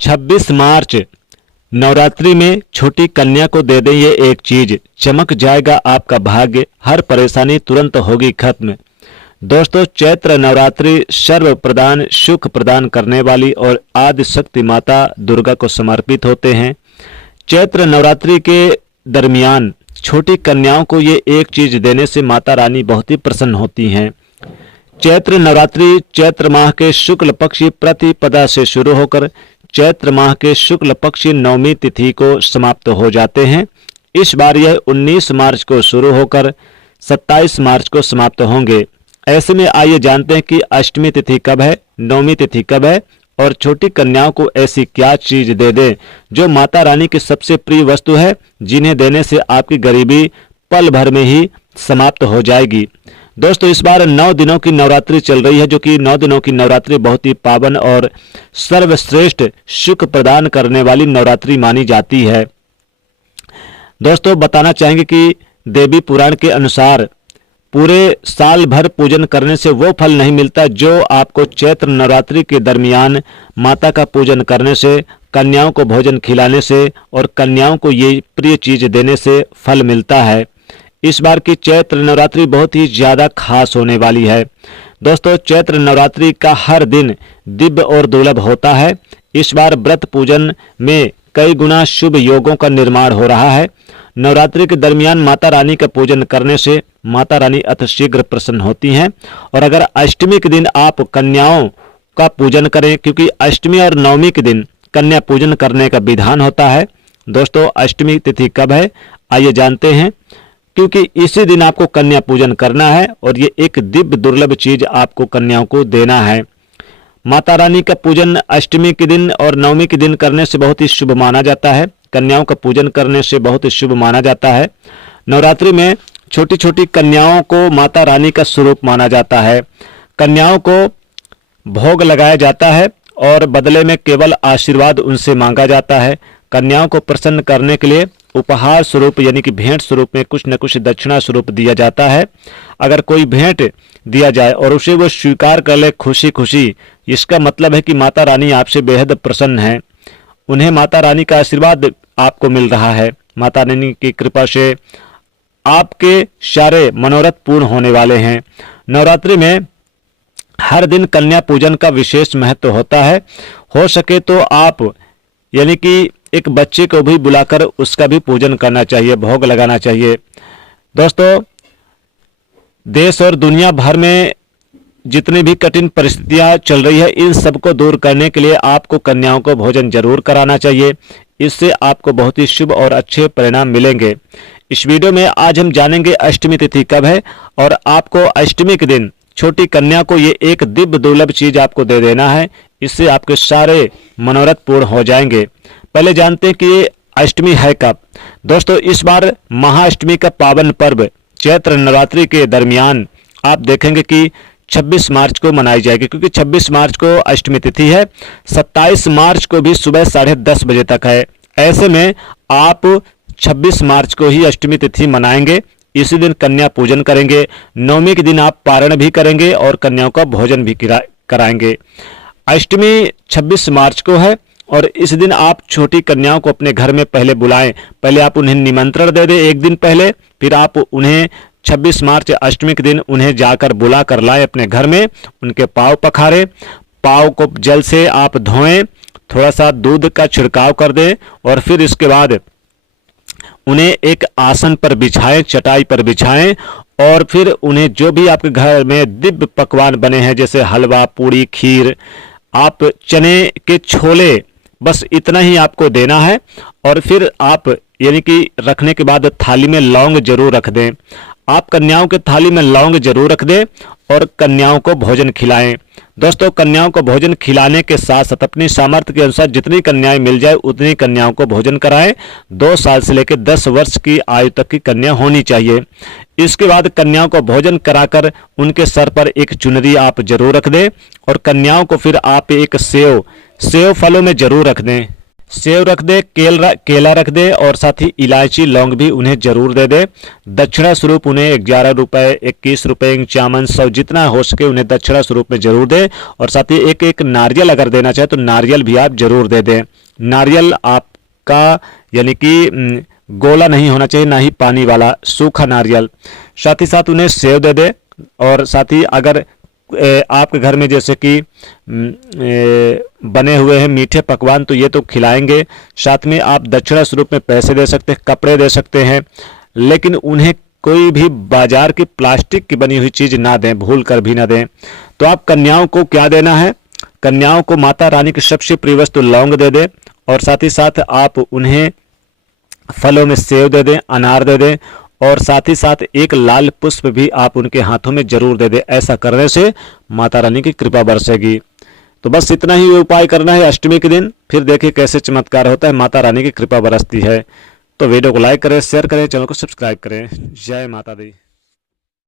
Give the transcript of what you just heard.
26 मार्च नवरात्रि में छोटी कन्या को दे दें ये एक चीज, चमक जाएगा आपका भाग्य, हर परेशानी तुरंत होगी खत्म। दोस्तों, चैत्र नवरात्रि सर्व प्रदान सुख प्रदान करने वाली और आदि शक्ति माता दुर्गा को समर्पित होते हैं। चैत्र नवरात्रि के दरमियान छोटी कन्याओं को ये एक चीज देने से माता रानी बहुत ही प्रसन्न होती हैं। चैत्र नवरात्रि चैत्र माह के शुक्ल पक्षी प्रतिपदा से शुरू होकर चैत्र माह के शुक्ल पक्षी नवमी तिथि को समाप्त हो जाते हैं। इस बार यह 19 मार्च को शुरू होकर 27 मार्च को समाप्त होंगे। ऐसे में आइए जानते हैं कि अष्टमी तिथि कब है, नवमी तिथि कब है और छोटी कन्याओं को ऐसी क्या चीज दे दें जो माता रानी की सबसे प्रिय वस्तु है, जिन्हें देने से आपकी गरीबी पल भर में ही समाप्त हो जाएगी। दोस्तों, इस बार 9 दिनों की नवरात्रि चल रही है, जो कि 9 दिनों की नवरात्रि बहुत ही पावन और सर्वश्रेष्ठ सुख प्रदान करने वाली नवरात्रि मानी जाती है। दोस्तों, बताना चाहेंगे कि देवी पुराण के अनुसार पूरे साल भर पूजन करने से वो फल नहीं मिलता जो आपको चैत्र नवरात्रि के दरमियान माता का पूजन करने से, कन्याओं को भोजन खिलाने से और कन्याओं को ये प्रिय चीज देने से फल मिलता है। इस बार की चैत्र नवरात्रि बहुत ही ज्यादा खास होने वाली है। दोस्तों, चैत्र नवरात्रि का हर दिन दिव्य और दुर्लभ होता है। इस बार व्रत पूजन में कई गुना शुभ योगों का निर्माण हो रहा है। नवरात्रि के दरमियान माता रानी का पूजन करने से माता रानी अतिशीघ्र प्रसन्न होती हैं। और अगर अष्टमी के दिन आप कन्याओं का पूजन करें, क्योंकि अष्टमी और नवमी के दिन कन्या पूजन करने का विधान होता है। दोस्तों, अष्टमी तिथि कब है आइए जानते हैं, क्योंकि इसी दिन आपको कन्या पूजन करना है और ये एक दिव्य दुर्लभ चीज आपको कन्याओं को देना है। माता रानी का पूजन अष्टमी के दिन और नवमी के दिन करने से बहुत ही शुभ माना जाता है। कन्याओं का पूजन करने से बहुत ही शुभ माना जाता है। नवरात्रि में छोटी छोटी कन्याओं को माता रानी का स्वरूप माना जाता है। कन्याओं को भोग लगाया जाता है और बदले में केवल आशीर्वाद उनसे मांगा जाता है। कन्याओं को प्रसन्न करने के लिए उपहार स्वरूप यानी कि भेंट स्वरूप में कुछ न कुछ दक्षिणा स्वरूप दिया जाता है। अगर कोई भेंट दिया जाए और उसे वो स्वीकार कर ले खुशी खुशी, इसका मतलब है कि माता रानी आपसे बेहद प्रसन्न है। उन्हें माता रानी का आशीर्वाद आपको मिल रहा है। माता रानी की कृपा से आपके सारे मनोरथ पूर्ण होने वाले हैं। नवरात्रि में हर दिन कन्या पूजन का विशेष महत्व होता है। हो सके तो आप यानी कि एक बच्चे को भी बुलाकर उसका भी पूजन करना चाहिए, भोग लगाना चाहिए। दोस्तों, देश और दुनिया भर में जितनी भी कठिन परिस्थितियां चल रही है, इन सबको दूर करने के लिए आपको कन्याओं को भोजन जरूर कराना चाहिए। इससे आपको बहुत ही शुभ और अच्छे परिणाम मिलेंगे। इस वीडियो में आज हम जानेंगे अष्टमी तिथि कब है और आपको अष्टमी के दिन छोटी कन्या को ये एक दिव्य दुर्लभ चीज आपको दे देना है। इससे आपके सारे मनोरथ पूर्ण हो जाएंगे। पहले जानते हैं कि ये अष्टमी है कब। दोस्तों, इस बार महाअष्टमी का पावन पर्व चैत्र नवरात्रि के दरमियान आप देखेंगे कि 26 मार्च को मनाई जाएगी, क्योंकि 26 मार्च को अष्टमी तिथि है। 27 मार्च को भी सुबह 10:30 बजे तक है। ऐसे में आप 26 मार्च को ही अष्टमी तिथि मनाएंगे। इसी दिन कन्या पूजन करेंगे। नवमी के दिन आप पारण भी करेंगे और कन्याओं का भोजन भी कराएंगे। अष्टमी 26 मार्च को है और इस दिन आप छोटी कन्याओं को अपने घर में पहले बुलाएं। पहले आप उन्हें निमंत्रण दे दें एक दिन पहले, फिर आप उन्हें 26 मार्च अष्टमी के दिन उन्हें जाकर बुला कर लाएं अपने घर में। उनके पाँव पखारें, पाँव को जल से आप धोएं, थोड़ा सा दूध का छिड़काव कर दें और फिर इसके बाद उन्हें एक आसन पर बिछाएं, चटाई पर बिछाएं और फिर उन्हें जो भी आपके घर में दिव्य पकवान बने हैं जैसे हलवा, पूड़ी, खीर, आप चने के छोले, बस इतना ही आपको देना है। और फिर आप यानी कि रखने के बाद थाली में लौंग जरूर रख दें। आप कन्याओं के थाली में लौंग जरूर रख दें और कन्याओं को भोजन खिलाएं। दोस्तों, कन्याओं को भोजन खिलाने के साथ साथ अपनी सामर्थ्य के अनुसार जितनी कन्याएं मिल जाए उतनी कन्याओं को भोजन कराएं। 2 साल से लेकर 10 वर्ष की आयु तक की कन्या होनी चाहिए। इसके बाद कन्याओं को भोजन कराकर उनके सर पर एक चुनरी आप जरूर रख दें और कन्याओं को फिर आप एक सेव फलों में जरूर रख दें। सेव रख दे, केला रख दे और साथ ही इलायची लौंग भी उन्हें जरूर दे दे। दक्षिणा स्वरूप उन्हें 11 रुपए, 21 रुपए, 51, 100 जितना हो सके उन्हें दक्षिणा स्वरूप में जरूर दे। और साथ ही एक एक नारियल अगर देना चाहे तो नारियल भी आप जरूर दे दें। नारियल आपका यानी कि गोला नहीं होना चाहिए, ना ही पानी वाला, सूखा नारियल। साथ ही साथ उन्हें सेव दे दे। और साथ ही अगर आपके घर में जैसे कि बने हुए हैं मीठे पकवान तो ये तो खिलाएंगे। साथ में आप दक्षिणा स्वरूप में पैसे दे सकते हैं, कपड़े दे सकते हैं, लेकिन उन्हें कोई भी बाजार की प्लास्टिक की बनी हुई चीज ना दें, भूल कर भी ना दें। तो आप कन्याओं को क्या देना है? कन्याओं को माता रानी की सबसे प्रिय वस्तु लौंग दे दें। और साथ ही साथ आप उन्हें फलों में सेव दे दें, अनार दे दें। और साथ ही साथ एक लाल पुष्प भी आप उनके हाथों में जरूर दे दें। ऐसा करने से माता रानी की कृपा बरसेगी। तो बस इतना ही उपाय करना है अष्टमी के दिन, फिर देखिए कैसे चमत्कार होता है, माता रानी की कृपा बरसती है। तो वीडियो को लाइक करें, शेयर करें, चैनल को सब्सक्राइब करें। जय माता दी।